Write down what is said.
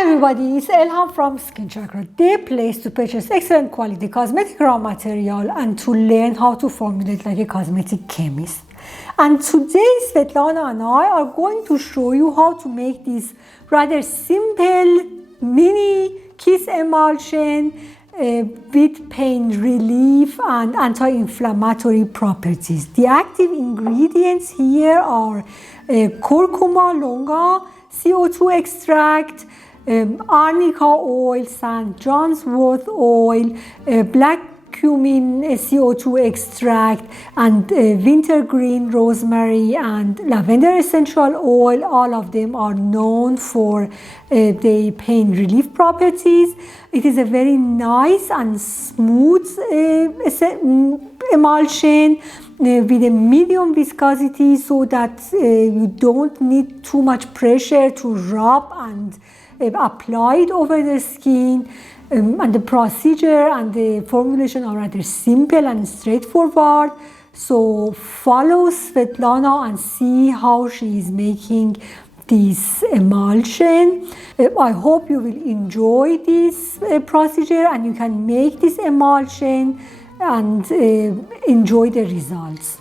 Hi everybody, it's Elham from Skin Chakra, the place to purchase excellent quality cosmetic raw material and to learn how to formulate like a cosmetic chemist. And today Svetlana and I are going to show you how to make this rather simple mini kiss emulsion with pain relief and anti-inflammatory properties. The active ingredients here are curcuma longa, CO2 extract, arnica oil, St. John's wort oil, black cumin CO2 extract, and wintergreen rosemary and lavender essential oil. All of them are known for their pain relief properties. It is a very nice and smooth emulsion with a medium viscosity, so that you don't need too much pressure to rub and apply it over the skin. And the procedure and the formulation are rather simple and straightforward. So follow Svetlana and see how she is making this emulsion. I hope you will enjoy this procedure and you can make this emulsion and enjoy the results.